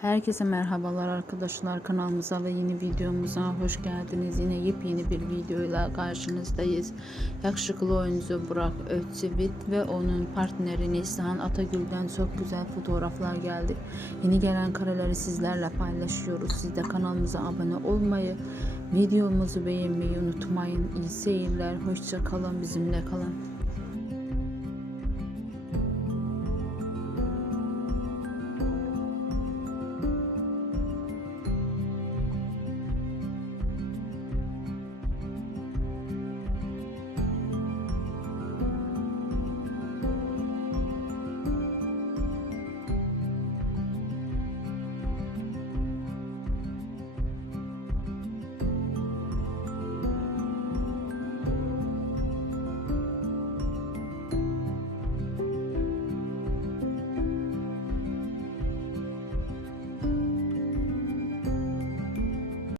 Herkese merhabalar arkadaşlar, kanalımıza ve yeni videomuza hoş geldiniz. Yine yepyeni bir videoyla karşınızdayız. Yakışıklı oyuncu Burak Özçivit ve onun partneri Neslihan Atagül'den çok güzel fotoğraflar geldi. Yeni gelen kareleri sizlerle paylaşıyoruz. Siz de kanalımıza abone olmayı, videomuzu beğenmeyi unutmayın. İyi seyirler, hoşça kalın, bizimle kalın.